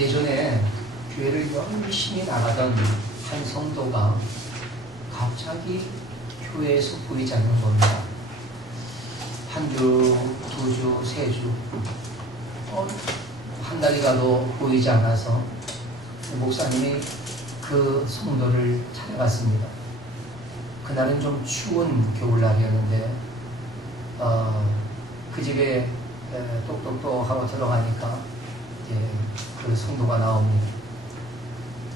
예전에 교회를 열심히 나가던 한 성도가 갑자기 교회에서 보이지 않는 겁니다. 한 주, 두 주, 세 주, 한 달이 가도 보이지 않아서 목사님이 그 성도를 찾아갔습니다. 그날은 좀 추운 겨울날이었는데 그 집에 똑똑똑 하고 들어가니까 그 성도가 나옵니다.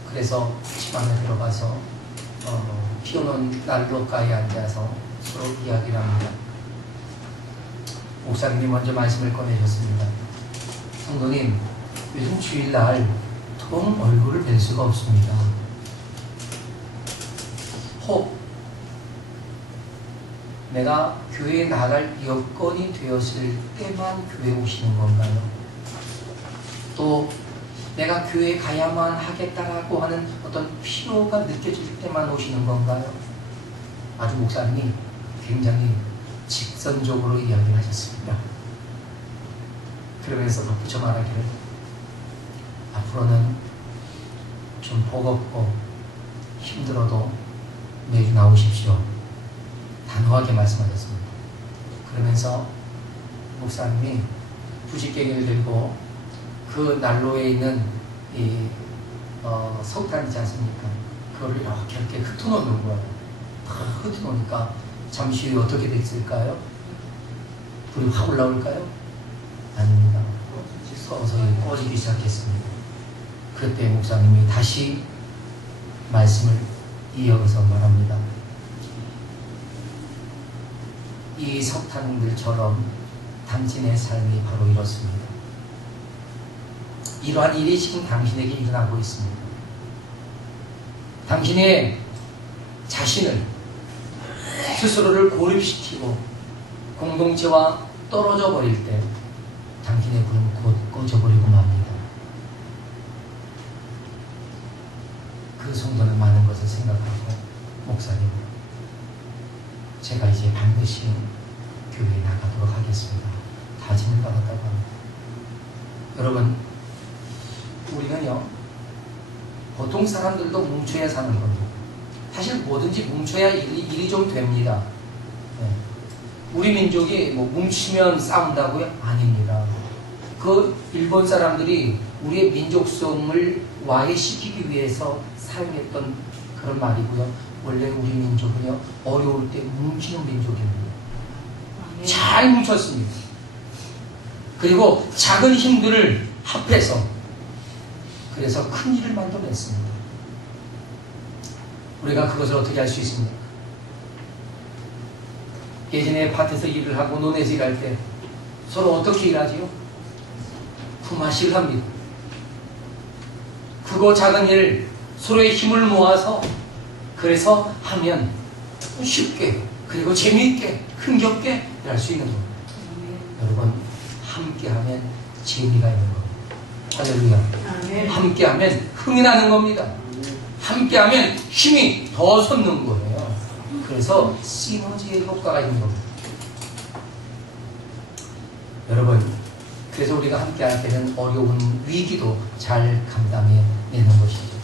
그래서 집 안에 들어가서 비 오는 난로가에 앉아서 서로 이야기를 합니다. 목사님이 먼저 말씀을 꺼내셨습니다. 성도님, 요즘 주일날 통 얼굴을 뵐 수가 없습니다. 혹 내가 교회에 나갈 여건이 되었을 때만 교회에 오시는 건가요? 또 내가 교회에 가야만 하겠다라고 하는 어떤 필요가 느껴질 때만 오시는 건가요? 아주 목사님이 굉장히 직선적으로 이야기를 하셨습니다. 그러면서 덧붙여 말하기를, 앞으로는 좀 버겁고 힘들어도 매주 나오십시오. 단호하게 말씀하셨습니다. 그러면서 목사님이 부직갱이를 들고 그 난로에 있는 이 석탄이지 않습니까? 그거를 이렇게 흩어놓는 거예요. 흩어놓으니까 잠시 후에 어떻게 됐을까요? 불이 확 올라올까요? 아닙니다. 서서히 꺼지기 시작했습니다. 그때 목사님이 다시 말씀을 이어서 말합니다. 이 석탄들처럼 당신의 삶이 바로 이렇습니다. 이러한 일이 지금 당신에게 일어나고 있습니다. 당신의 자신을, 스스로를 고립시키고 공동체와 떨어져 버릴 때 당신의 불은 곧 꺼져버리고 맙니다. 그 성도는 많은 것을 생각하고, 목사님, 제가 이제 반드시 교회에 나가도록 하겠습니다. 다짐을 받았다고 합니다. 여러분, 우리는요, 보통 사람들도 뭉쳐야 사는 겁니다. 사실 뭐든지 뭉쳐야 일이 좀 됩니다. 우리 민족이 뭐 뭉치면 싸운다고요? 아닙니다. 그 일본 사람들이 우리의 민족성을 와해시키기 위해서 사용했던 그런 말이고요. 원래 우리 민족은요, 어려울 때 뭉치는 민족입니다. 잘 뭉쳤습니다. 그리고 작은 힘들을 합해서, 그래서 큰 일을 만들어냈습니다. 우리가 그것을 어떻게 할 수 있습니까? 예전에 밭에서 일을 하고 논에서 일할 때 서로 어떻게 일하지요? 품앗이를 합니다. 크고 작은 일 서로의 힘을 모아서, 그래서 하면 쉽게, 그리고 재미있게, 흥겹게 일할 수 있는 겁니다. 여러분, 함께하면 재미가 있는 겁니다. 할렐루야. 함께하면 흥이 나는 겁니다. 함께하면 힘이 더 솟는 거예요. 그래서 시너지의 효과가 있는 겁니다. 여러분, 그래서 우리가 함께할 때는 어려운 위기도 잘 감당해내는 것이죠.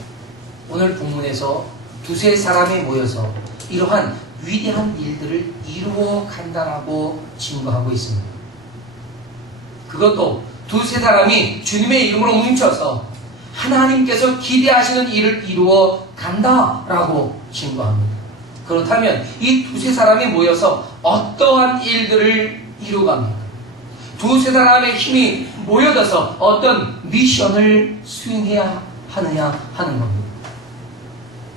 오늘 본문에서 두세 사람이 모여서 이러한 위대한 일들을 이루어 간다라고 증거하고 있습니다. 그것도 두세 사람이 주님의 이름으로 뭉쳐서 하나님께서 기대하시는 일을 이루어 간다라고 증거합니다. 그렇다면 이 두세 사람이 모여서 어떠한 일들을 이루어갑니까? 두세 사람의 힘이 모여져서 어떤 미션을 수행해야 하느냐 하는 겁니다.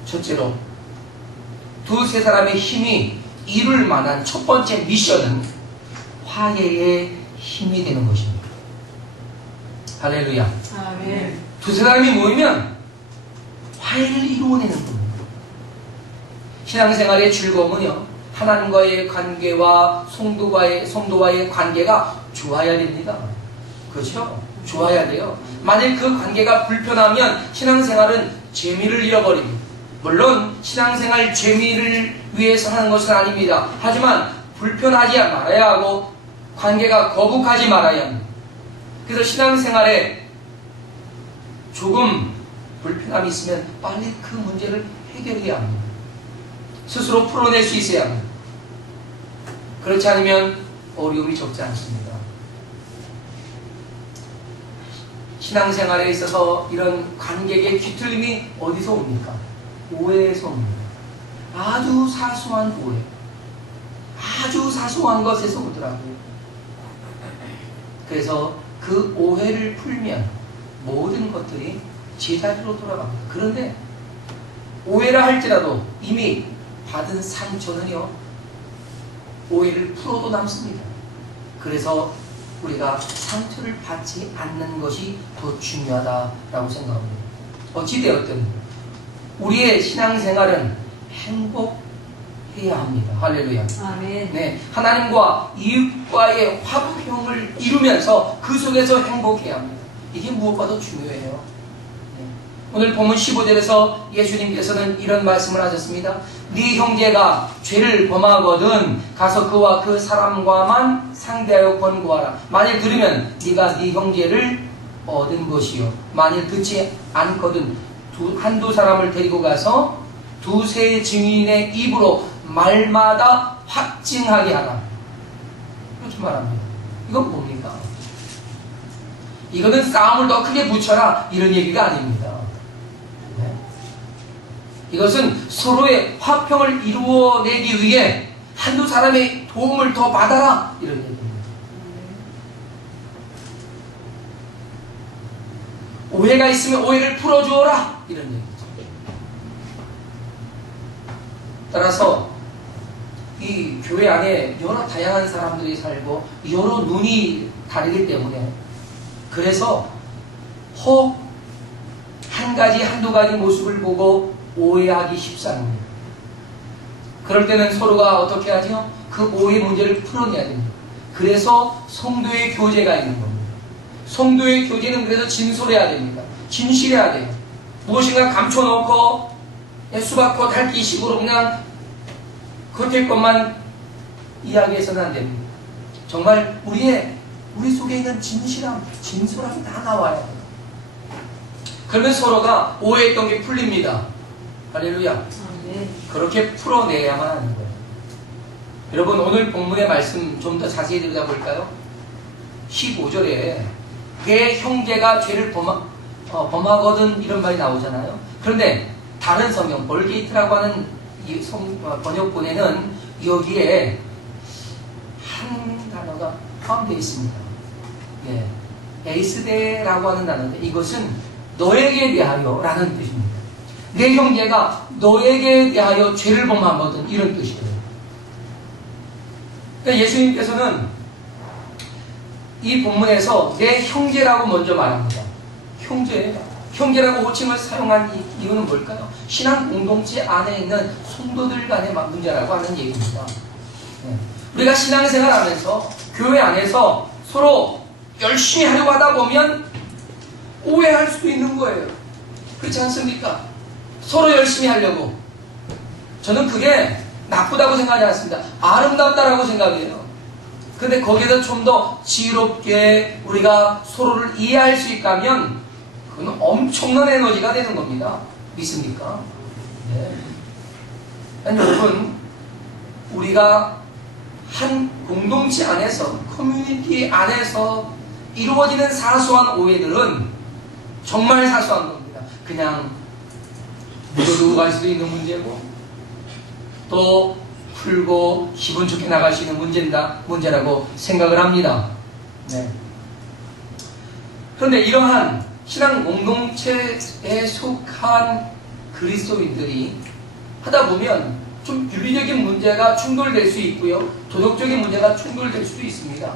첫째로, 두세 사람의 힘이 이룰 만한 첫 번째 미션은 화해의 힘이 되는 것입니다. 할렐루야. 아멘. 두세 사람이 모이면 화해를 이루어내는 겁니다. 신앙생활의 즐거움은요, 하나님과의 관계와 성도와의 관계가 좋아야 됩니다. 그렇죠? 좋아야 돼요. 만일 그 관계가 불편하면 신앙생활은 재미를 잃어버립니다. 물론 신앙생활 재미를 위해서 하는 것은 아닙니다. 하지만 불편하지 말아야 하고 관계가 거북하지 말아야 합니다. 그래서 신앙생활에 조금 불편함이 있으면 빨리 그 문제를 해결해야 합니다. 스스로 풀어낼 수 있어야 합니다. 그렇지 않으면 어려움이 적지 않습니다. 신앙생활에 있어서 이런 관객의 뒤틀림이 어디서 옵니까? 오해에서 옵니다. 아주 사소한 오해, 아주 사소한 것에서 오더라고요. 그래서 그 오해를 풀면 모든 것들이 제자리로 돌아갑니다. 그런데 오해라 할지라도 이미 받은 상처는요, 오해를 풀어도 남습니다. 그래서 우리가 상처를 받지 않는 것이 더 중요하다라고 생각합니다. 어찌되었든 우리의 신앙생활은 행복해야 합니다. 할렐루야. 아멘. 네, 하나님과 이웃과의 화평을 이루면서 그 속에서 행복해야 합니다. 이게 무엇보다도 중요해요. 네. 오늘 본문 15절에서 예수님께서는 이런 말씀을 하셨습니다. 네 형제가 죄를 범하거든 가서 그와 그 사람과만 상대하여 권고하라. 만일 들으면 네가 네 형제를 얻은 것이요, 만일 듣지 않거든 한두 사람을 데리고 가서 두세 증인의 입으로 말마다 확증하게 하라. 이렇게 말합니다. 이건 뭡니까? 이거는 싸움을 더 크게 붙여라 이런 얘기가 아닙니다. 네. 이것은 서로의 화평을 이루어내기 위해 한두 사람의 도움을 더 받아라 이런 얘기입니다. 오해가 있으면 오해를 풀어주어라 이런 얘기죠. 따라서 이 교회 안에 여러 다양한 사람들이 살고 여러 눈이 다르기 때문에, 그래서 혹 한 가지 한두 가지 모습을 보고 오해하기 쉽습니다. 그럴 때는 서로가 어떻게 하죠? 그 오해 문제를 풀어내야 됩니다. 그래서 성도의 교제가 있는 겁니다. 성도의 교제는 그래서 진솔해야 됩니다. 진실해야 돼요. 무엇인가 감춰놓고 수박고 닳기식으로 그냥 겉의 것만 이야기해서는 안 됩니다. 정말 우리 속에 있는 진실함, 진솔함이 다 나와야 돼요. 그러면 서로가 오해했던 게 풀립니다. 할렐루야. 그렇게 풀어내야만 하는 거예요. 여러분, 오늘 본문의 말씀 좀 더 자세히 들여다볼까요? 15절에 내 형제가 죄를 범하거든 이런 말이 나오잖아요. 그런데 다른 성경 볼게이트라고 하는 이 번역본에는 여기에 한 단어가 포함되어 있습니다. 예, 에이스데라고 하는 단어인데 이것은 너에게 대하여 라는 뜻입니다. 내 형제가 너에게 대하여 죄를 범하거든 이런 뜻이에요. 그러니까 예수님께서는 이 본문에서 내 형제라고 먼저 말합니다. 형제라고 호칭을 사용한 이유는 뭘까요? 신앙 공동체 안에 있는 성도들 간의 문제라고 하는 얘기입니다. 네. 우리가 신앙생활 하면서 교회 안에서 서로 열심히 하려고 하다 보면 오해할 수도 있는 거예요. 그렇지 않습니까? 서로 열심히 하려고. 저는 그게 나쁘다고 생각하지 않습니다. 아름답다라고 생각해요. 근데 거기에서 좀 더 지혜롭게 우리가 서로를 이해할 수 있다면 그건 엄청난 에너지가 되는 겁니다. 믿습니까? 네. 여러분, 우리가 한 공동체 안에서, 커뮤니티 안에서 이루어지는 사소한 오해들은 정말 사소한 겁니다. 그냥 묻어두고 갈 수도 있는 문제고, 또 풀고 기분 좋게 나갈 수 있는 문제라고 생각을 합니다. 네. 그런데 이러한 신앙 공동체에 속한 그리스도인들이 하다 보면 좀 윤리적인 문제가 충돌될 수 있고요, 도덕적인 문제가 충돌될 수도 있습니다.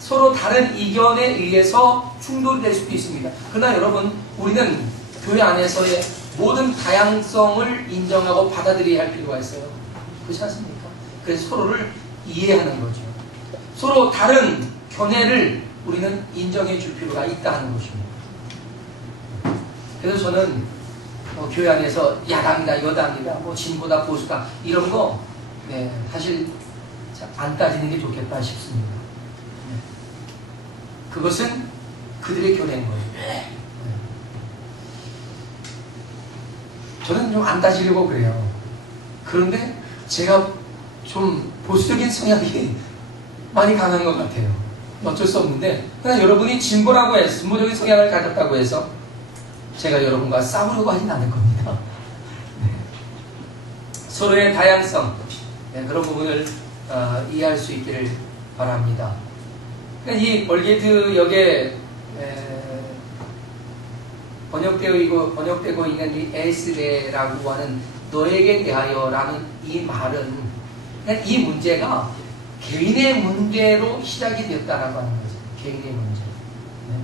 서로 다른 이견에 의해서 충돌될 수도 있습니다. 그러나 여러분, 우리는 교회 안에서의 모든 다양성을 인정하고 받아들여야 할 필요가 있어요. 그렇지 않습니까? 그래서 서로를 이해하는 거죠. 서로 다른 견해를 우리는 인정해 줄 필요가 있다는 것입니다. 그래서 저는 교회 안에서 야당이다, 여당이다, 진보다, 보수다 이런 거 사실 안 따지는 게 좋겠다 싶습니다. 그것은 그들의 교회인 거예요. 저는 좀 안 따지려고 그래요. 그런데 제가 좀 보수적인 성향이 많이 강한 것 같아요. 어쩔 수 없는데, 그냥 여러분이 진보라고 해서, 진보적인 성향을 가졌다고 해서 제가 여러분과 싸우려고 하진 않을 겁니다. 네. 서로의 다양성, 네, 그런 부분을 이해할 수 있기를 바랍니다. 이 벌게이트 역에 번역되고 있는 이 에스레라고 하는 너에게 대하여라는 이 말은 그냥 이 문제가 개인의 문제로 시작이 되었다라고 하는 거죠. 개인의 문제. 네.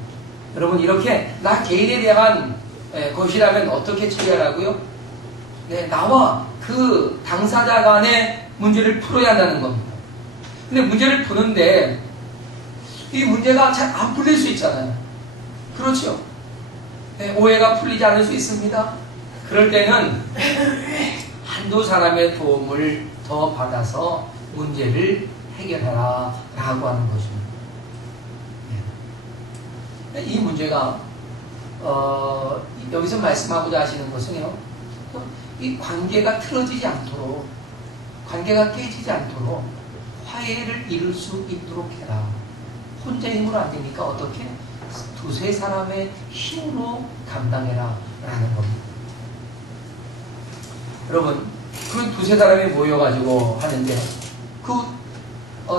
여러분 이렇게 나 개인에 대한 것이라면 어떻게 처리하라고요? 네, 나와 그 당사자 간의 문제를 풀어야 한다는 겁니다. 근데 문제를 푸는데 이 문제가 잘 안 풀릴 수 있잖아요. 그렇죠? 네, 오해가 풀리지 않을 수 있습니다. 그럴 때는 한두 사람의 도움을 더 받아서 문제를 해결해라 라고 하는 것입니다. 네. 이 문제가 여기서 말씀하고자 하시는 것은요, 이 관계가 틀어지지 않도록, 관계가 깨지지 않도록 화해를 이룰 수 있도록 해라. 혼자 힘으로 안 되니까 어떻게? 두세 사람의 힘으로 감당해라 라는 겁니다. 여러분, 그 두세 사람이 모여가지고 하는데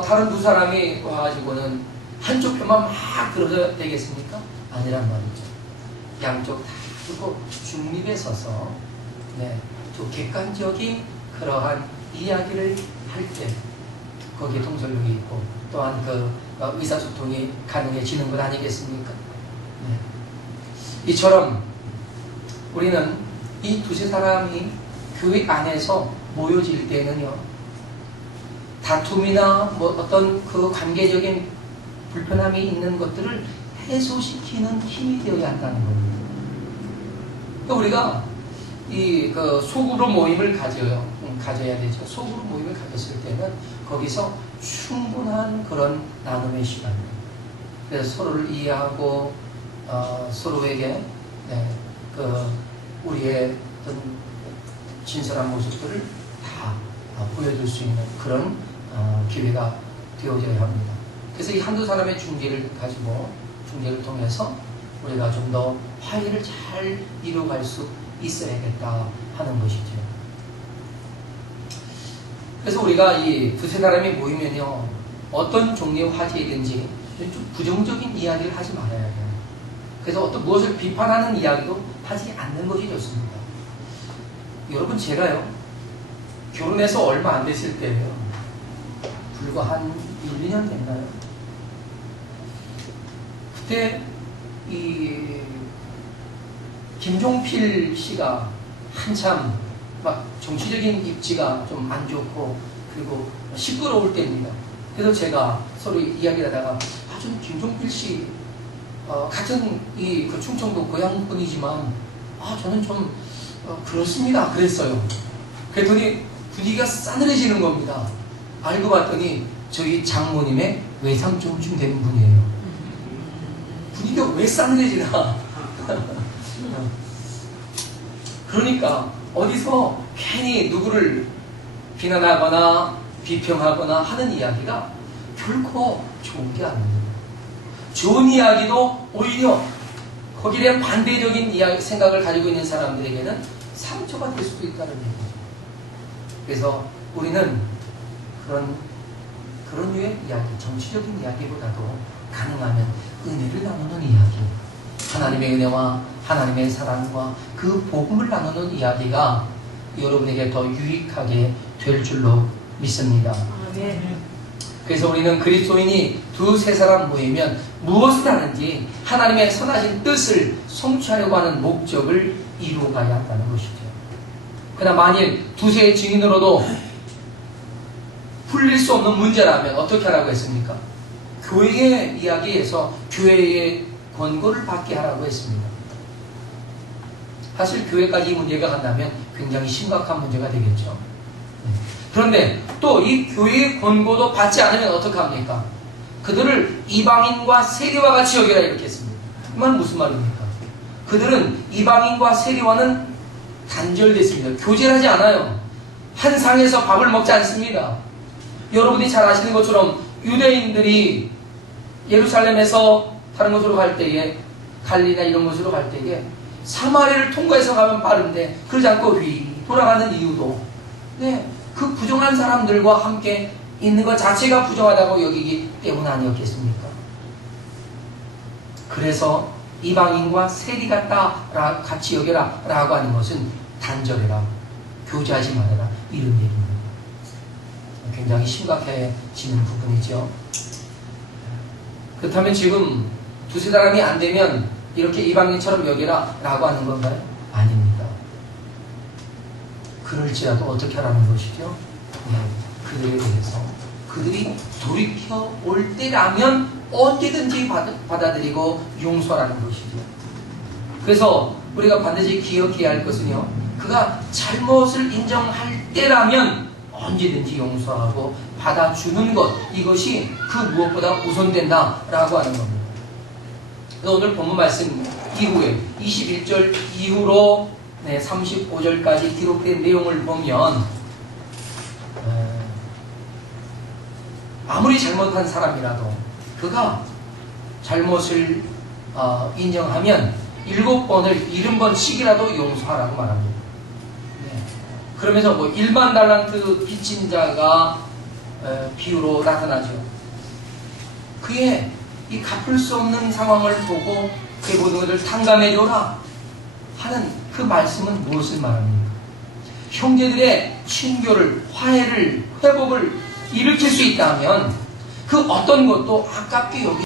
다른 두 사람이 와가지고는 한쪽 편만 막 들어서 되겠습니까? 아니란 말이죠. 양쪽 다 두고 중립에 서서 또 객관적인 그러한 이야기를 할 때 거기에 통솔력이 있고 또한 그 의사소통이 가능해지는 것 아니겠습니까? 이처럼 우리는 이 두세 사람이 교회 안에서 모여질 때는요, 다툼이나 어떤 그 관계적인 불편함이 있는 것들을 해소시키는 힘이 되어야 한다는 겁니다. 우리가 그 소그룹 모임을 가져야 되죠. 소그룹 모임을 가졌을 때는 거기서 충분한 그런 나눔의 시간입니다. 그래서 서로를 이해하고 서로에게 우리의 어떤 진솔한 모습들을 다 보여줄 수 있는 그런 기회가 되어져야 합니다. 그래서 이 한두 사람의 중재를 통해서 우리가 좀 더 화해를 잘 이루어갈 수 있어야겠다 하는 것이죠. 그래서 우리가 이 두세 사람이 모이면요, 어떤 종류의 화제이든지 좀 부정적인 이야기를 하지 말아야 해요. 그래서 어떤 무엇을 비판하는 이야기도 하지 않는 것이 좋습니다. 여러분, 제가요, 결혼해서 얼마 안 됐을 때예요. 불과 한 1, 2년 됐나요? 그때 이 김종필 씨가 한참 막 정치적인 입지가 좀 안 좋고 그리고 시끄러울 때입니다. 그래서 제가 서로 이야기를 하다가 저는 김종필 씨 같은 그 충청도 고향 분이지만 저는 좀 그렇습니다. 그랬어요. 그랬더니 분위기가 싸늘해지는 겁니다. 알고 봤더니 저희 장모님의 외삼촌쯤 되는 분이에요. 분위기가 왜 싸늘해지나? 그러니까 어디서 괜히 누구를 비난하거나 비평하거나 하는 이야기가 결코 좋은 게 아닙니다. 좋은 이야기도 오히려 거기에 대한 반대적인 생각을 가지고 있는 사람들에게는 상처가 될 수도 있다는 얘기죠. 그래서 우리는 그런 류의 이야기, 정치적인 이야기보다도 가능하면 은혜를 나누는 이야기, 하나님의 은혜와 하나님의 사랑과 그 복음을 나누는 이야기가 여러분에게 더 유익하게 될 줄로 믿습니다. 그래서 우리는 그리스도인이 두세 사람 모이면 무엇을 하는지 하나님의 선하신 뜻을 성취하려고 하는 목적을 이루어가야 한다는 것이죠. 그러나 만일 두세의 증인으로도 풀릴 수 없는 문제라면 어떻게 하라고 했습니까? 교회의 이야기에서 교회의 권고를 받게 하라고 했습니다. 사실 교회까지 이 문제가 간다면 굉장히 심각한 문제가 되겠죠. 그런데 또 이 교회의 권고도 받지 않으면 어떡합니까? 그들을 이방인과 세리와 같이 여기라 이렇게 했습니다. 이 말 무슨 말입니까? 그들은 이방인과 세리와는 단절됐습니다. 교제를 하지 않아요. 한 상에서 밥을 먹지 않습니다. 여러분이 잘 아시는 것처럼 유대인들이 예루살렘에서 다른 곳으로 갈 때에, 갈리나 이런 곳으로 갈 때에 사마리를 통과해서 가면 빠른데 그러지 않고 휘 돌아가는 이유도, 네, 그 부정한 사람들과 함께 있는 것 자체가 부정하다고 여기기 때문 아니었겠습니까? 그래서 이방인과 세리 같다, 같이 여겨라 라고 하는 것은 단절해라, 교제하지 말아라, 이런 얘기입니다. 굉장히 심각해지는 부분이죠. 그렇다면 지금 두세 사람이 안 되면 이렇게 이방인처럼 여겨라 라고 하는 건가요? 아닙니다. 그럴지라도 어떻게 하라는 것이죠? 네, 그들에 대해서 그들이 돌이켜 올 때라면 언제든지 받아들이고 용서하라는 것이죠. 그래서 우리가 반드시 기억해야 할 것은요, 그가 잘못을 인정할 때라면 언제든지 용서하고 받아주는 것, 이것이 그 무엇보다 우선된다라고 하는 겁니다. 그래서 오늘 본문 말씀 이후에 21절 이후로 35절까지 기록된 내용을 보면 아무리 잘못한 사람이라도 그가 잘못을 인정하면 7번을 70번씩이라도 용서하라고 말합니다. 네. 그러면서 1만 달란트 빚진 자가 비유로 나타나죠. 그의 이 갚을 수 없는 상황을 보고 그의 모든 것을 탕감해줘라 하는 그 말씀은 무엇을 말합니까? 형제들의 친교를, 화해를, 회복을 일으킬 수 있다면 그 어떤 것도 아깝게 여기,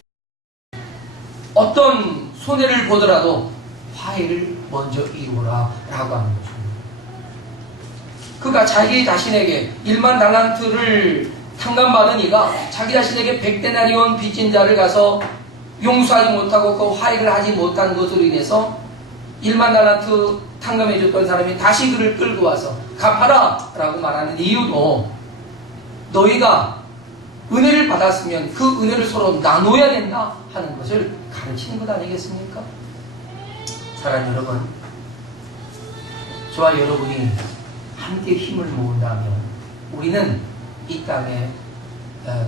어떤 손해를 보더라도 화해를 먼저 이루어라 라고 하는 것입니다. 그가 자기 자신에게 1만 달란트를 탕감받은 이가 자기 자신에게 100데나리온 빚진 자를 가서 용서하지 못하고 그 화해를 하지 못한 것으로 인해서 1만 달란트 탕감해줬던 사람이 다시 그를 끌고 와서 갚아라 라고 말하는 이유도, 너희가 은혜를 받았으면 그 은혜를 서로 나눠야 된다 하는 것을 가르치는 것 아니겠습니까? 사랑하는 여러분, 저와 여러분이 함께 힘을 모은다면 우리는 이 땅에,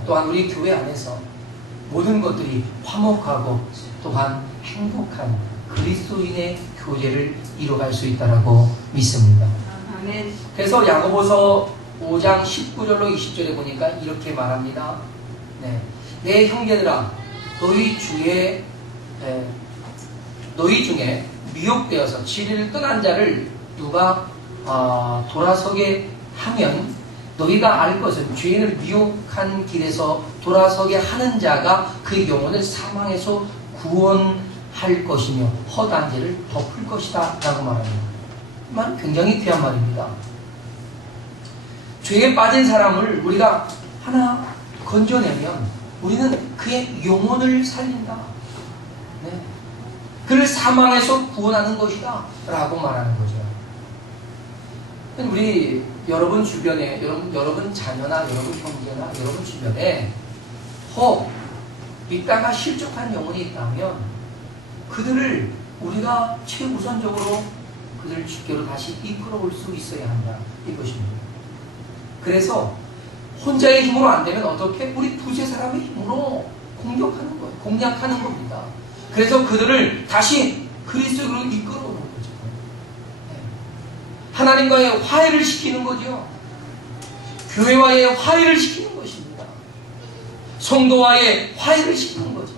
또한 우리 교회 안에서 모든 것들이 화목하고 또한 행복한 그리스도인의 교제를 이뤄갈 수 있다고 믿습니다. 아멘. 그래서 야고보서 5장 19절로 20절에 보니까 이렇게 말합니다. 네. 내 형제들아, 너희 중에 미혹되어서 진리를 떠난 자를 누가 돌아서게 하면, 너희가 알 것은 죄인을 미혹한 길에서 돌아서게 하는 자가 그의 영혼을 사망에서 구원할 것이며 허다한 죄를 덮을 것이다 라고 말합니다. 이 말은 굉장히 귀한 말입니다. 죄에 빠진 사람을 우리가 하나 건져내면 우리는 그의 영혼을 살린다, 네. 그를 사망에서 구원하는 것이다 라고 말하는 거죠. 우리 여러분 주변에, 여러분 자녀나 여러분 형제나 여러분 주변에 혹 믿다가 실족한 영혼이 있다면 그들을 우리가 최우선적으로 그들을 주께로 다시 이끌어올 수 있어야 한다, 이것입니다. 그래서 혼자의 힘으로 안 되면 어떻게? 우리 두세 사람의 힘으로 공격하는 거예요. 공략하는 겁니다. 그래서 그들을 다시 그리스도로 이끌어오는 거죠. 네. 하나님과의 화해를 시키는 거죠. 교회와의 화해를 시키는 것입니다. 성도와의 화해를 시키는 거죠.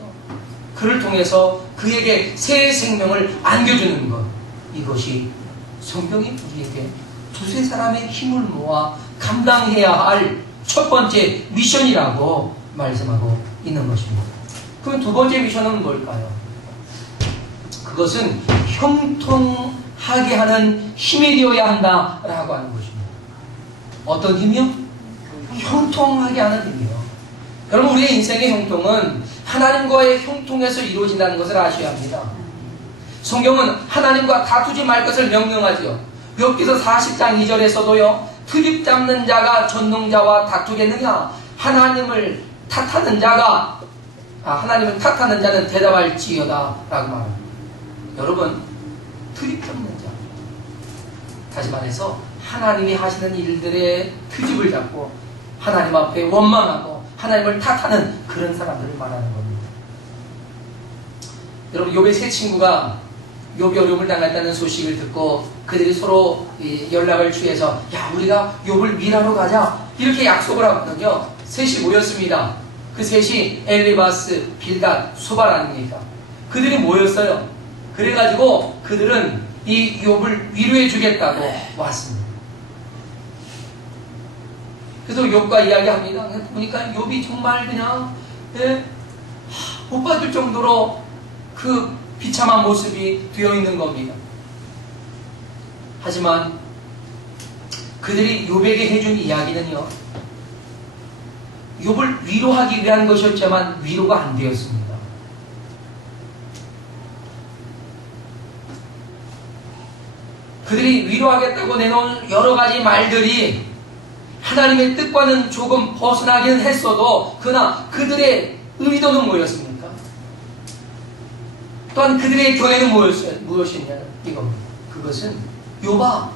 그를 통해서 그에게 새 생명을 안겨주는 것, 이것이 성경이 우리에게 두세 사람의 힘을 모아 감당해야 할 첫 번째 미션이라고 말씀하고 있는 것입니다. 그럼 두 번째 미션은 뭘까요? 그것은 형통하게 하는 힘이 되어야 한다라고 하는 것입니다. 어떤 힘이요? 형통하게 하는 힘이요. 여러분, 우리의 인생의 형통은 하나님과의 형통에서 이루어진다는 것을 아셔야 합니다. 성경은 하나님과 다투지 말 것을 명령하지요. 욥기서 40장 2절에서도요, 트집 잡는 자가 전능자와 다투겠느냐? 하나님을 탓하는 자가 하나님을 탓하는 자는 대답할지어다 라고 말합니다. 여러분, 트집잡는 자, 다시 말해서 하나님이 하시는 일들의 트집을 잡고 하나님 앞에 원망하고 하나님을 탓하는 그런 사람들을 말하는 겁니다. 여러분, 욥의 세 친구가 욥이 어려움을 당했다는 소식을 듣고 그들이 서로 연락을 취해서 야, 우리가 욥을 위하러 가자 이렇게 약속을 하거든요. 셋이 모였습니다. 그 셋이 엘리바스, 빌닷, 소발 아닙니까? 그들이 모였어요. 그래가지고 그들은 이 욥을 위로해 주겠다고 왔습니다. 그래서 욥과 이야기합니다. 보니까 욥이 정말 그냥 못 받을 정도로 그 비참한 모습이 되어 있는 겁니다. 하지만 그들이 욥에게 해준 이야기는요, 욥을 위로하기 위한 것이었지만 위로가 안 되었습니다. 그들이 위로하겠다고 내놓은 여러 가지 말들이 하나님의 뜻과는 조금 벗어나기는 했어도 그러나 그들의 의도는 뭐였습니까? 또한 그들의 견해는 무엇이냐 이겁니다. 그것은 욥아,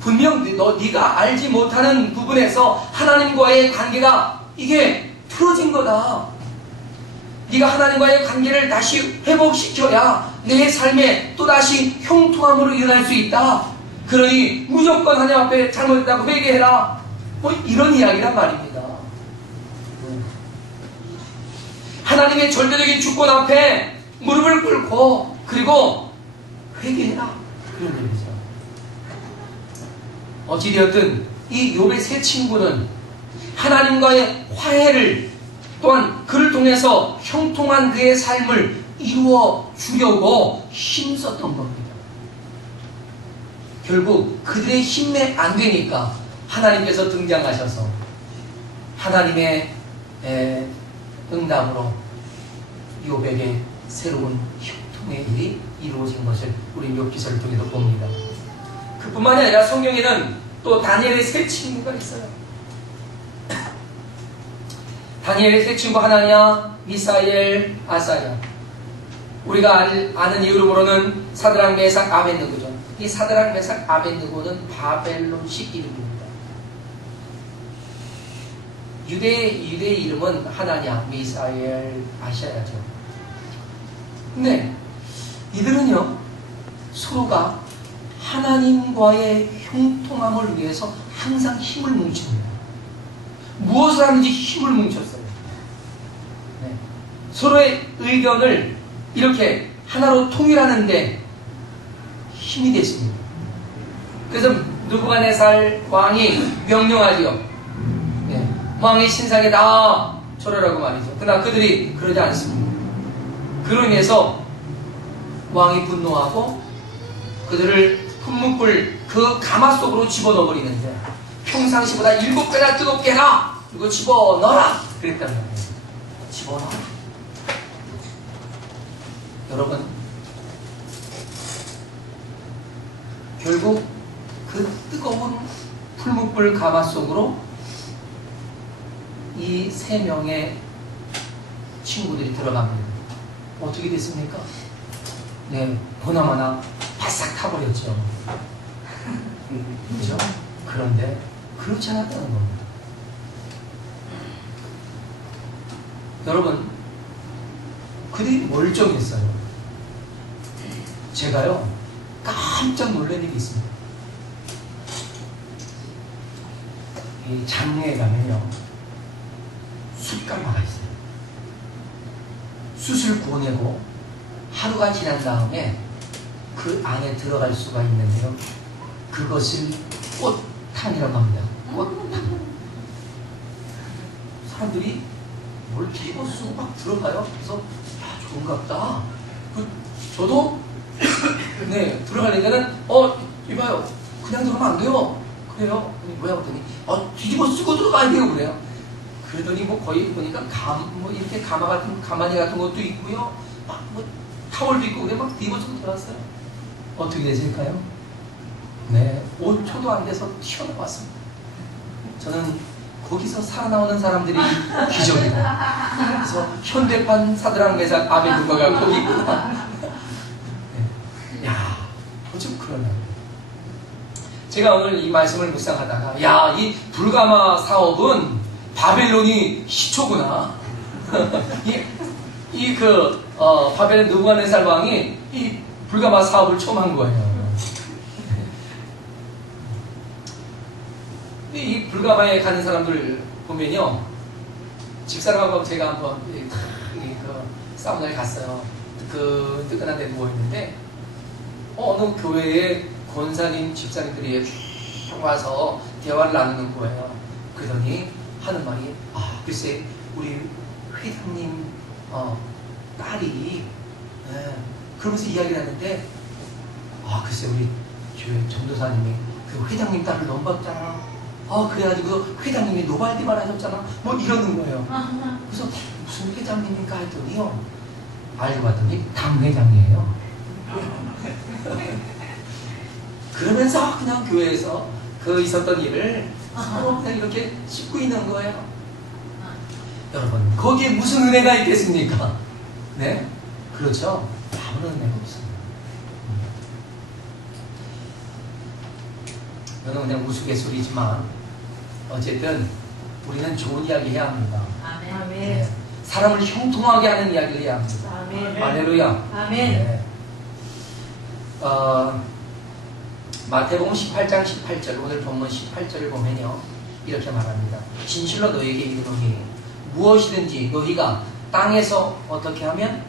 분명 네가 알지 못하는 부분에서 하나님과의 관계가 이게 틀어진 거다. 네가 하나님과의 관계를 다시 회복시켜야 내 삶에 또다시 형통함으로 일어날 수 있다. 그러니 무조건 하나님 앞에 잘못했다고 회개해라. 뭐 이런 이야기란 말입니다. 하나님의 절대적인 주권 앞에 무릎을 꿇고 그리고 회개해라. 그런 얘기죠. 어찌되었든 이 욥의 세 친구는 하나님과의 화해를 또한 그를 통해서 형통한 그의 삶을 이루어 주려고 힘썼던 겁니다. 결국 그들의 힘내 안 되니까 하나님께서 등장하셔서 하나님의 응답으로 욥에게 새로운 형통의 일이 이루어진 것을 우리 욥기서를 통해서 봅니다. 그뿐만이 아니라 성경에는 또 다니엘의 세 친구가 있어요. 다니엘의 세 친구 하나냐, 미사엘, 아사랴. 우리가 아는 이름으로는 사드락, 메삭, 아벤느고죠. 이 사드락, 메삭, 아벤느고는 바벨론식 이름입니다. 유대의 이름은 하나냐, 미사엘, 아사랴죠. 근데 이들은요, 서로가 하나님과의 형통함을 위해서 항상 힘을 뭉칩니다. 무엇을 하는지 힘을 뭉쳤어요. 네. 서로의 의견을 이렇게 하나로 통일하는데 힘이 됐습니다. 그래서 느부갓네살 왕이 명령하지요. 네. 왕의 신상에 다 절하라고 말이죠. 그러나 그들이 그러지 않습니다. 그로 인해서 왕이 분노하고 그들을 풀무불 그 가마 속으로 집어넣어버리는데 평상시보다 7배나 뜨겁게 해라! 그리고 집어넣어라! 그랬단 말이에요. 집어넣어라. 여러분, 결국 그 뜨거운 풀무불 가마 속으로 이 3명의 친구들이 들어갑니다. 어떻게 됐습니까? 네, 보나마나 바싹 타버렸죠. 그렇죠? 그런데 그렇지 않았다는 겁니다. 여러분, 그들이 멀쩡했어요. 제가요, 깜짝 놀란 일이 있습니다. 이 장례에 가면요, 숯가마가 있어요. 숯을 구워내고 하루가 지난 다음에 그 안에 들어갈 수가 있는데요, 그것을 꽃탕이라고 합니다. 꽃탕. 사람들이 뭘 집어쓰고 막 들어가요. 그래서 야, 좋은갑다. 저도 네, 들어가니까는 이봐요, 그냥 들어가면 안 돼요. 그래요. 뭐야 그랬더니 뒤집어 쓰고 들어가야 돼요. 그래요. 그러더니 뭐 거의 보니까 이렇게 가마니 같은 것도 있고요. 막 뭐 타월도 있고 그래 막 뒤집어 쓰고 들어갔어요. 어떻게 되실까요? 네, 5초도 안 돼서 튀어나왔습니다. 저는 거기서 살아나오는 사람들이 기적이다. 그래서 현대판 사드랑 메삭 아베드노가 거기 있구나. 네. 야, 어쩜 그러냐. 제가 오늘 이 말씀을 묵상하다가 야, 이 불가마 사업은 바벨론이 시초구나. 바벨론 느부갓네살 왕이 이 불가마 사업을 처음 한 거예요. 이 불가마에 가는 사람들 보면요, 집사람하고 제가 한번 그 사우나에 갔어요. 그 뜨끈한 데 누워있는데 어느 교회에 권사님, 집사님들이 쭉 와서 대화를 나누는 거예요. 그러더니 하는 말이 글쎄 우리 회장님 딸이 그러면서 이야기를 하는데 글쎄 우리 교회 전도사님이 그 회장님 딸을 넘봤잖아. 그래가지고 회장님이 노발디말 하셨잖아. 뭐 이러는 거예요. 그래서 무슨 회장님인가 했더니요, 알고 봤더니 당회장이에요. 그러면서 그냥 교회에서 그 있었던 일을 서로 그냥 이렇게 짚고 있는 거예요. 여러분, 거기에 무슨 은혜가 있겠습니까? 네? 그렇죠? 아무런 은혜가 없습니다. 이거는 그냥 우스갯소리지만 어쨌든 우리는 좋은 이야기 해야 합니다. 아멘. 네. 사람을 형통하게 하는 이야기를 해야 합니다. 아멘. 할렐루야. 아멘. 네. 마태복음 18장 18절, 오늘 본문 18절을 보면요, 이렇게 말합니다. 진실로 너희에게 이르노니 무엇이든지 너희가 땅에서 어떻게 하면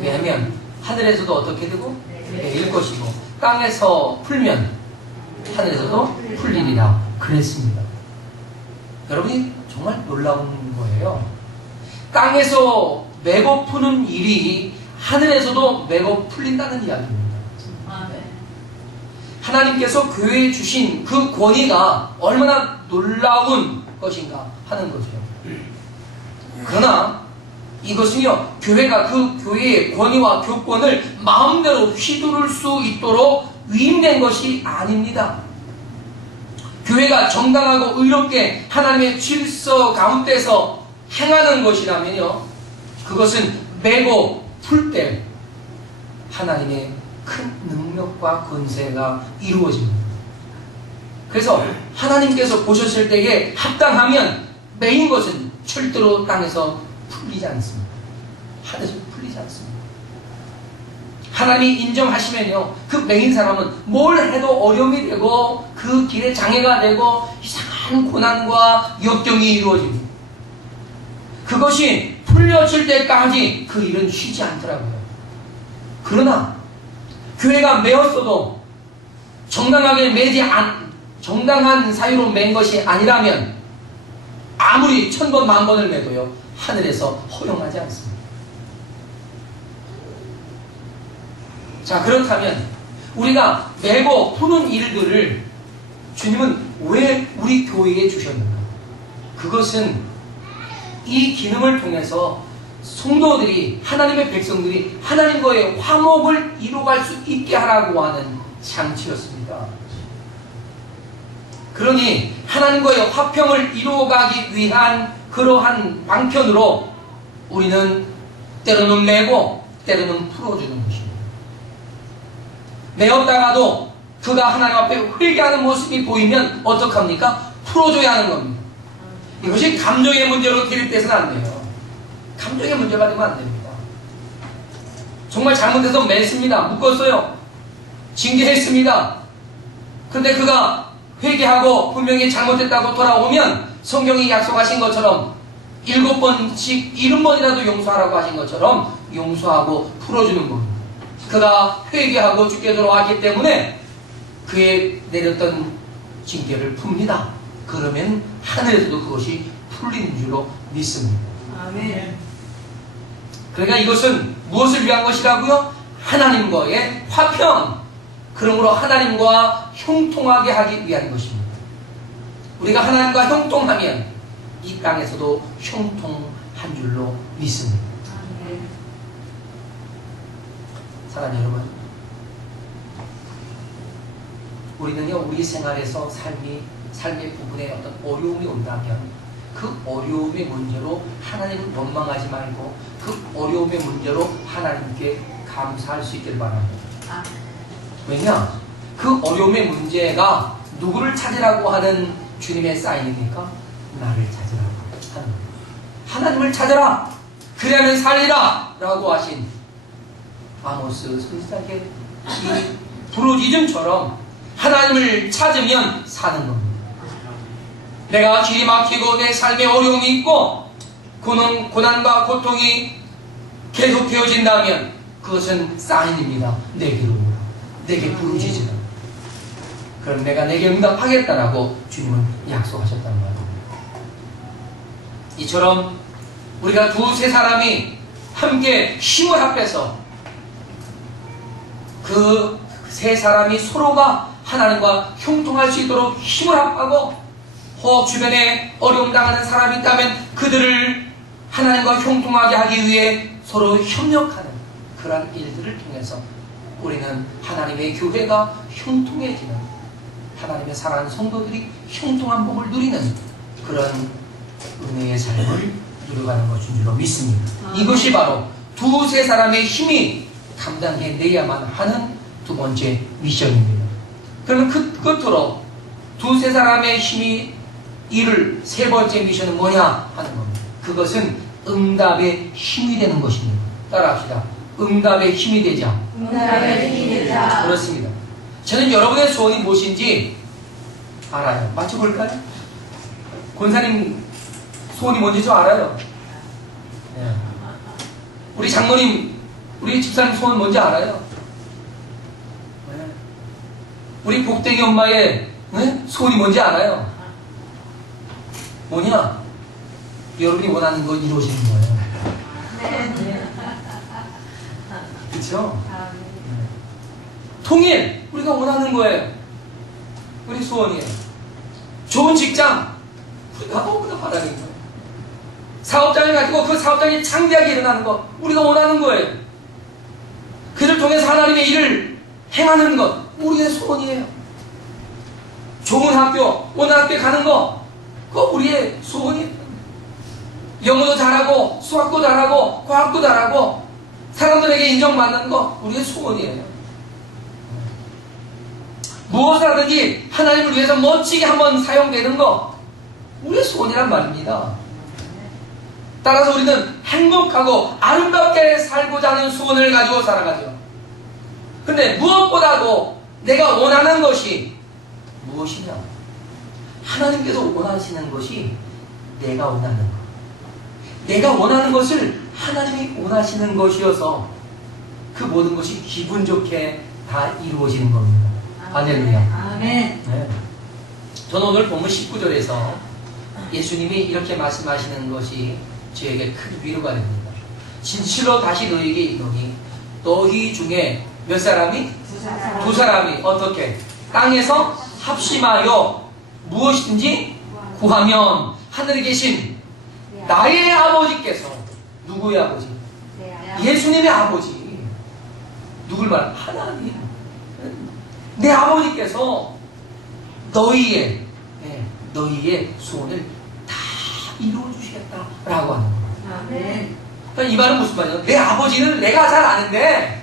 매면 하늘에서도 어떻게 되고 매일 것이고 땅에서 풀면 하늘에서도 풀리리라 그랬습니다. 여러분이 정말 놀라운 거예요. 땅에서 매고 푸는 일이 하늘에서도 매고 풀린다는 이야기입니다. 하나님께서 교회에 주신 그 권위가 얼마나 놀라운 것인가 하는 거죠. 그러나 이것은요, 교회가 그 교회의 권위와 교권을 마음대로 휘두를 수 있도록 위임된 것이 아닙니다. 교회가 정당하고 의롭게 하나님의 질서 가운데서 행하는 것이라면요, 그것은 매고 풀 때 하나님의 큰 능력과 권세가 이루어집니다. 그래서 하나님께서 보셨을 때에 합당하면 매인 것은 절대로 땅에서 풀리지 않습니다. 하늘에서 풀리지 않습니다. 하나님이 인정하시면요, 그 매인 사람은 뭘 해도 어려움이 되고 그 길에 장애가 되고 이상한 고난과 역경이 이루어집니다. 그것이 풀려질 때까지 그 일은 쉬지 않더라고요. 그러나 교회가 매었어도 정당한 사유로 맨 것이 아니라면 아무리 1000번 만번을 매도요, 하늘에서 허용하지 않습니다. 자, 그렇다면 우리가 매고 푸는 일들을 주님은 왜 우리 교회에 주셨는가? 그것은 이 기능을 통해서 성도들이, 하나님의 백성들이 하나님과의 화목을 이루어갈 수 있게 하라고 하는 장치였습니다. 그러니 하나님과의 화평을 이루어가기 위한 그러한 방편으로 우리는 때로는 매고 때로는 풀어주는 것입니다. 매었다가도 그가 하나님 앞에 회개하는 모습이 보이면 어떡합니까? 풀어줘야 하는 겁니다. 이것이 감정의 문제로 대립돼서는 안 돼요. 감정의 문제가 되면 안 됩니다. 정말 잘못해서 맸습니다. 묶었어요. 징계했습니다. 그런데 그가 회개하고 분명히 잘못했다고 돌아오면 성경이 약속하신 것처럼 7번씩 70번이라도 용서하라고 하신 것처럼 용서하고 풀어주는 겁니다. 그가 회개하고 주께 돌아왔기 때문에 그의 내렸던 징계를 풉니다. 그러면 하늘에서도 그것이 풀리는 줄로 믿습니다. 아멘. 그러니까 이것은 무엇을 위한 것이라고요? 하나님과의 화평, 그러므로 하나님과 형통하게 하기 위한 것입니다. 우리가 하나님과 형통하면 이 땅에서도 형통한 줄로 믿습니다. 아멘. 사랑하는 여러분, 우리는요, 우리 생활에서 삶의 부분에 어떤 어려움이 온다면 그 어려움의 문제로 하나님을 원망하지 말고 그 어려움의 문제로 하나님께 감사할 수 있기를 바랍니다. 왜냐? 그 어려움의 문제가 누구를 찾으라고 하는 주님의 사인입니까? 나를 찾으라고 하는 거예요. 하나님을 찾아라! 그래야만 살리라! 라고 하신 아모스 선지자에게 이 부르짖음처럼 하나님을 찾으면 사는 겁니다. 내가 길이 막히고 내 삶에 어려움이 있고 고난과 고통이 계속 되어진다면 그것은 사인입니다. 내게로 오라. 내게 부르짖으라. 그럼 내가 내게 응답하겠다라고 주님은 약속하셨다는 말입니다. 이처럼 우리가 두세 사람이 함께 힘을 합해서 그 세 사람이 서로가 하나님과 형통할 수 있도록 힘을 합하고 혹 주변에 어려움 당하는 사람이 있다면 그들을 하나님과 형통하게 하기 위해 서로 협력하는 그러한 일들을 통해서 우리는 하나님의 교회가 형통해지는, 하나님의 사랑하는 성도들이 형통한 복을 누리는 그런 은혜의 삶을 누려가는 것인 줄로 믿습니다. 이것이 바로 두세 사람의 힘이 감당해내야만 하는 두 번째 미션입니다. 그러면 그 끝으로 두세 사람의 힘이 이룰 세 번째 미션은 뭐냐 하는 겁니다. 그것은 응답의 힘이 되는 것입니다. 따라합시다. 응답의 힘이 되자. 응답의 힘이 되자. 그렇습니다. 저는 여러분의 소원이 무엇인지 알아요. 맞춰볼까요? 권사님 소원이 뭔지 저 알아요. 네. 우리 장모님, 우리 집사님 소원 뭔지 알아요. 네. 우리 복댕이 엄마의 소원이 뭔지 알아요. 뭐냐? 여러분이 원하는 거 이루어지는 거예요. 그렇죠? 통일, 우리가 원하는 거예요. 우리 소원이에요. 좋은 직장, 우리가 너무나 바라는 거예요. 사업장을 가지고 그 사업장이 창대하게 일어나는 것, 우리가 원하는 거예요. 그를 통해서 하나님의 일을 행하는 것, 우리의 소원이에요. 좋은 학교, 오늘 학교에 가는 거, 그거 우리의 소원이에요. 영어도 잘하고, 수학도 잘하고, 과학도 잘하고, 사람들에게 인정받는 거, 우리의 소원이에요. 무엇을 하든지 하나님을 위해서 멋지게 한번 사용되는 거, 우리의 소원이란 말입니다. 따라서 우리는 행복하고 아름답게 살고자 하는 소원을 가지고 살아가죠. 근데 무엇보다도 내가 원하는 것이 무엇이냐? 하나님께서 원하시는 것이 내가 원하는 것. 내가 원하는 것을 하나님이 원하시는 것이어서 그 모든 것이 기분 좋게 다 이루어지는 겁니다. 할렐루야. 아멘. 네. 저는 오늘 본문 19절에서 예수님이 이렇게 말씀하시는 것이 저에게 큰 위로가 됩니다. 진실로 다시 너희에게 이르노니 너희 중에 몇 사람이? 두 사람이 어떻게? 땅에서 합심하여 무엇이든지 구하면 하늘에 계신 나의 아버지께서, 누구의 아버지? 예수님의 아버지. 누굴 말? 하나님. 내 아버지께서 너희의 소원을 다 이루어 주시겠다라고 하는 거예요. 아멘. 이 말은 무슨 말이에요? 내 아버지는 내가 잘 아는데,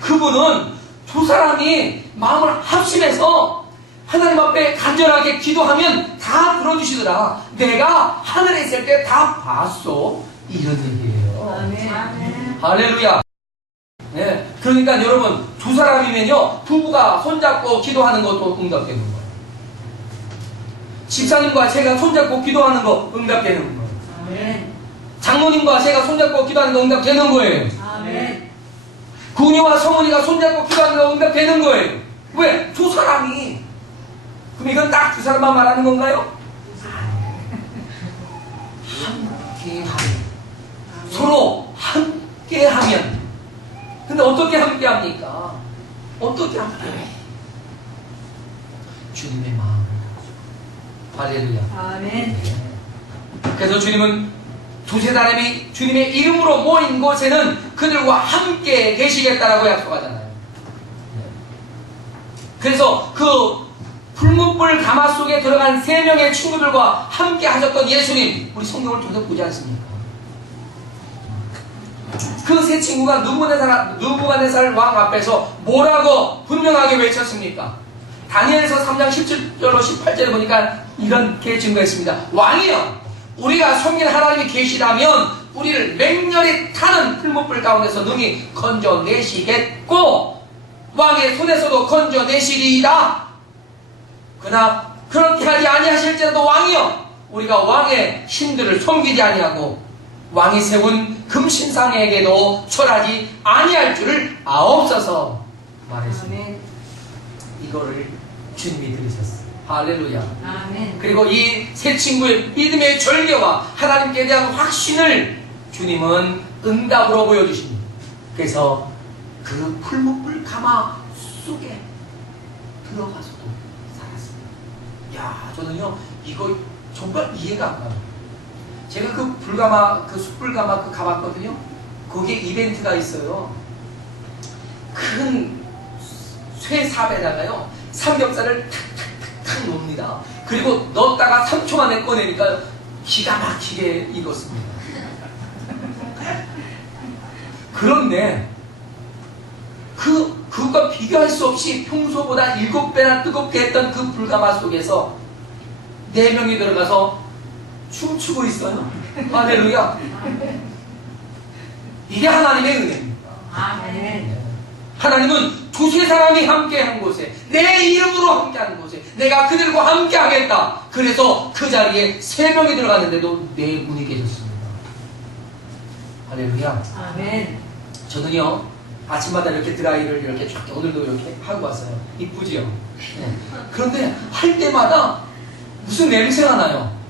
그분은 두 사람이 마음을 합심해서 하나님 앞에 간절하게 기도하면 다 들어주시더라. 내가 하늘에 있을 때 다 봤어. 이런 얘기예요. 아멘. 할렐루야. 네. 그러니까 여러분, 두 사람이면요, 부부가 손잡고 기도하는 것도 응답되는 거예요. 집사님과 제가 손잡고 기도하는 거 응답되는 거예요. 아멘. 장모님과 제가 손잡고 기도하는 거 응답되는 거예요. 아멘. 군이와 성훈이가 손잡고 기도하는 거 응답되는 거예요. 왜? 두 사람이. 그럼 이건 딱 두 사람만 말하는 건가요? 함께하면. 서로 함께하면. 근데 어떻게 함께합니까? 어떻게 함께해요? 주님의 마음을 가지고. 할렐루야. 아멘. 네. 그래서 주님은 두세 사람이 주님의 이름으로 모인 곳에는 그들과 함께 계시겠다라고 약속하잖아요. 네. 그래서 그 풀무불 가마 속에 들어간 3명의 친구들과 함께 하셨던 예수님, 우리 성경을 계속 보지 않습니까? 그 세 친구가 느부갓네살 왕 앞에서 뭐라고 분명하게 외쳤습니까? 다니엘서 3장 17절로 18절에 보니까 이렇게 증거했습니다. 왕이여, 우리가 섬긴 하나님이 계시다면 우리를 맹렬히 타는 풀무불 가운데서 능히 건져내시겠고 왕의 손에서도 건져내시리이다. 그러나 그렇게 하지 아니하실지라도 왕이여, 우리가 왕의 신들을 섬기지 아니하고 왕이 세운 금신상에게도 절하지 아니할 줄을 아옵소서 말했습니다. 아멘. 이거를 주님이 들으셨어요. 할렐루야. 아멘. 그리고 이 세 친구의 믿음의 절개와 하나님께 대한 확신을 주님은 응답으로 보여주십니다. 그래서 그 풀무불 가마 속에 들어가서도 살았습니다. 야, 저는요 이거 정말 이해가 안 가요. 제가 그 불가마, 그 숯불가마 가봤거든요. 거기에 이벤트가 있어요. 큰 쇠삽에다가요 삼겹살을 탁탁탁탁 놓습니다. 그리고 넣었다가 3초 만에 꺼내니까 기가 막히게 익었습니다. 그런데 그것과 비교할 수 없이 평소보다 7배나 뜨겁게 했던 그 불가마 속에서 4명이 들어가서 춤추고 있어요. 할렐루야. 이게 하나님의 은혜입니다. 아멘. 하나님은 두세 사람이 함께한 곳에, 내 이름으로 함께하는 곳에 내가 그들과 함께하겠다. 그래서 그 자리에 3명이 들어갔는데도 4분이 계셨습니다. 할렐루야. 아멘. 저는요 아침마다 이렇게 드라이를 이렇게 쫙, 오늘도 이렇게 하고 왔어요. 이쁘지요? 네. 그런데 할 때마다 무슨 냄새가 나요?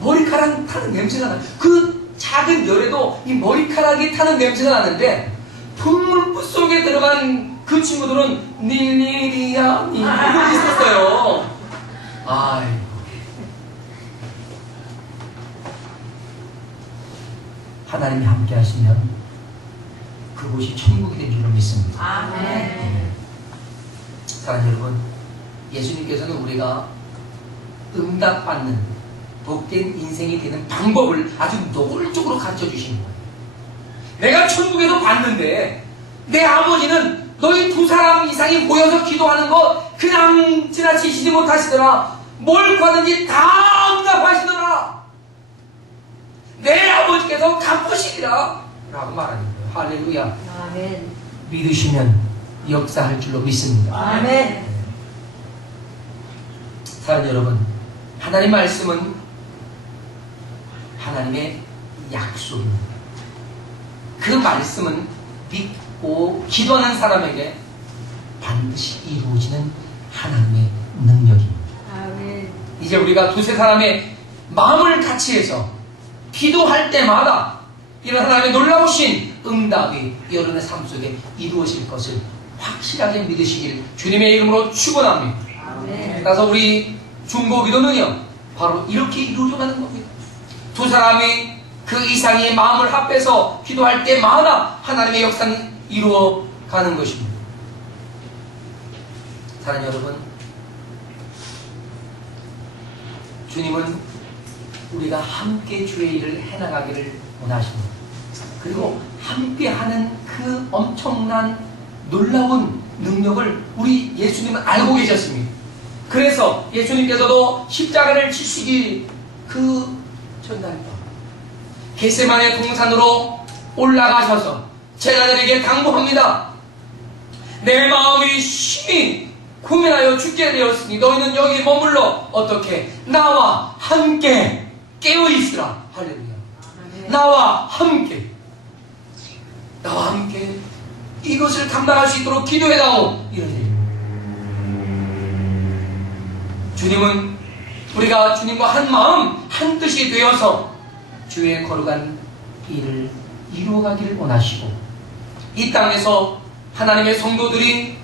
머리카락 타는 냄새가 나요. 그 작은 열에도 이 머리카락이 타는 냄새가 나는데 풀무불 속에 들어간 그 친구들은 닐리리야 이러고 있었어요. 아이고. 하나님이 함께 하시면 그곳이 천국이 된 줄로 믿습니다. 아멘. 사랑하는 여러분, 예수님께서는 우리가 응답받는 복된 인생이 되는 방법을 아주 노골적으로 가르쳐 주시는 거예요. 내가 천국에도 봤는데 내 아버지는 너희 2사람 이상이 모여서 기도하는 거 그냥 지나치시지 못하시더라. 뭘 구하든지 다 응답하시더라. 내 아버지께서 갚으시리라 라고 말하는 거예요. 할렐루야. 아멘. 믿으시면 역사할 줄로 믿습니다. 아멘. 사랑하는 여러분, 하나님 말씀은 하나님의 약속입니다. 그 말씀은 믿고 기도하는 사람에게 반드시 이루어지는 하나님의 능력입니다. 아멘. 이제 우리가 두세 사람의 마음을 같이 해서 기도할 때마다 이런 하나님의 놀라우신 응답이 여러분의 삶 속에 이루어질 것을 확실하게 믿으시길 주님의 이름으로 축원합니다. 아멘. 그래서 우리 중보 기도는요 바로 이렇게 이루어져가는 겁니다. 2사람이 그 이상의 마음을 합해서 기도할 때마다 하나님의 역사는 이루어가는 것입니다. 사랑하는 여러분, 주님은 우리가 함께 주의 일을 해나가기를 원하십니다. 그리고 함께하는 그 엄청난 놀라운 능력을 우리 예수님은 알고 계셨습니다. 그래서 예수님께서도 십자가를 지시기 그 전날 밤 겟세마네 동산으로 올라가셔서 제자들에게 당부합니다. 내 마음이 심히 고민하여 죽게 되었으니 너희는 여기 머물러 어떻게 나와 함께 깨어있으라. 할렐루야. 나와 함께 이것을 감당할 수 있도록 기도해다오. 이런 얘기입니다. 주님은 우리가 주님과 한 마음 한 뜻이 되어서 주의 거룩한 일을 이루어가기를 원하시고 이 땅에서 하나님의 성도들이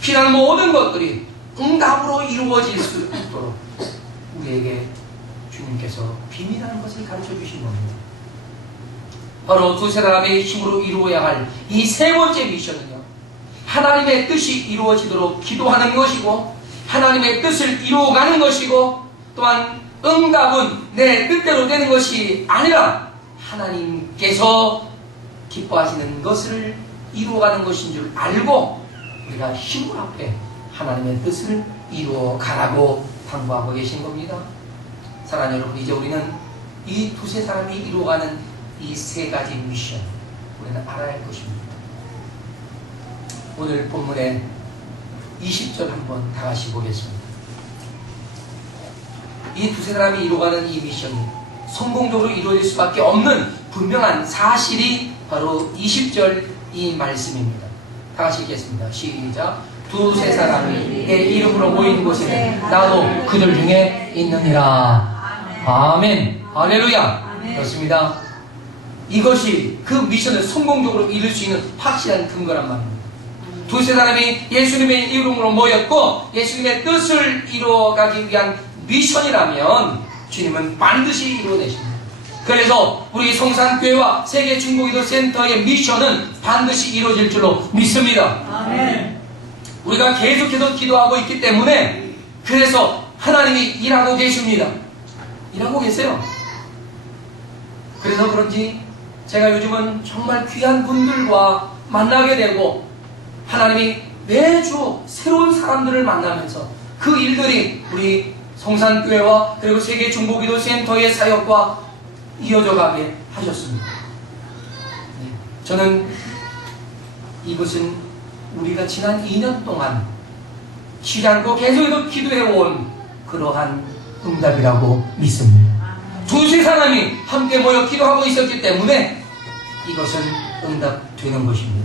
필요한 모든 것들이 응답으로 이루어질 수 있도록 우리에게 주님께서 비밀하는 것을 가르쳐 주신 겁니다. 바로 2사람의 힘으로 이루어야 할 이 3번째 미션은요, 하나님의 뜻이 이루어지도록 기도하는 것이고 하나님의 뜻을 이루어가는 것이고 또한 응답은 내 뜻대로 되는 것이 아니라 하나님께서 기뻐하시는 것을 이루어가는 것인 줄 알고 우리가 힘을 합해 하나님의 뜻을 이루어가라고 당부하고 계신 겁니다. 사랑하는 여러분, 이제 우리는 이 두세 사람이 이루어가는 이 세 가지 미션 우리는 알아야 할 것입니다. 오늘 본문의 20절 한번 다 같이 보겠습니다. 이 두세 사람이 이루어가는 이 미션이 성공적으로 이루어질 수밖에 없는 분명한 사실이 바로 20절 이 말씀입니다. 다 같이 읽겠습니다. 시작. 두세 사람이 내 이름으로 모인 곳에는 나도 그들 중에 있느니라. 아멘. 할렐루야. 그렇습니다. 이것이 그 미션을 성공적으로 이룰 수 있는 확실한 근거란 말입니다. 두세 사람이 예수님의 이름으로 모였고 예수님의 뜻을 이루어가기 위한 미션이라면 주님은 반드시 이루어내십니다. 그래서 우리 성산교회와 세계중보기도센터의 미션은 반드시 이루어질 줄로 믿습니다. 아멘. 우리가 계속해서 기도하고 있기 때문에 그래서 하나님이 일하고 계십니다. 일하고 계세요. 그래서 그런지 제가 요즘은 정말 귀한 분들과 만나게 되고 하나님이 매주 새로운 사람들을 만나면서 그 일들이 우리 성산교회와 그리고 세계중보기도센터의 사역과 이어져 가게 하셨습니다. 네. 저는 이것은 우리가 지난 2년 동안 쉬지 않고 계속해서 기도해온 그러한 응답이라고 믿습니다. 두세 사람이 함께 모여 기도하고 있었기 때문에 이것은 응답되는 것입니다.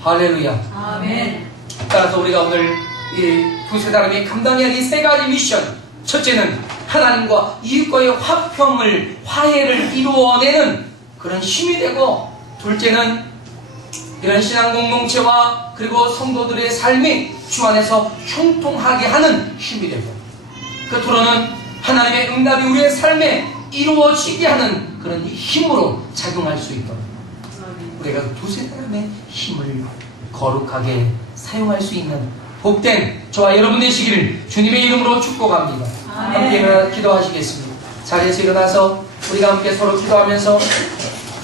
할렐루야. 아멘. 따라서 우리가 오늘 이 두세 사람이 감당해야 할 이 세 가지 미션, 첫째는 하나님과 이웃과의 화해를 이루어내는 그런 힘이 되고, 둘째는 이런 신앙 공동체와 그리고 성도들의 삶이 주 안에서 형통하게 하는 힘이 되고, 끝으로는 하나님의 응답이 우리의 삶에 이루어지게 하는 그런 힘으로 작용할 수 있도록 우리가 두세 사람의 힘을 거룩하게 사용할 수 있는 복된 저와 여러분 되시기를 주님의 이름으로 축복합니다. 함께 기도하시겠습니다. 자리에서 일어나서 우리가 함께 서로 기도하면서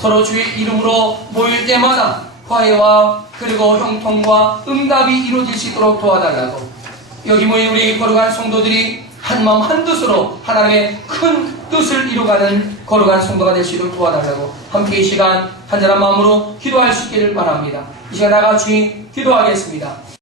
서로 주의 이름으로 모일 때마다 화해와 그리고 형통과 응답이 이루어질 수 있도록 도와달라고, 여기 모인 우리 거룩한 성도들이 한마음 한뜻으로 하나님의 큰 뜻을 이루어가는 거룩한 성도가 될 수 있도록 도와달라고 함께 이 시간 한절한 마음으로 기도할 수 있기를 바랍니다. 이 시간 나같이 기도하겠습니다.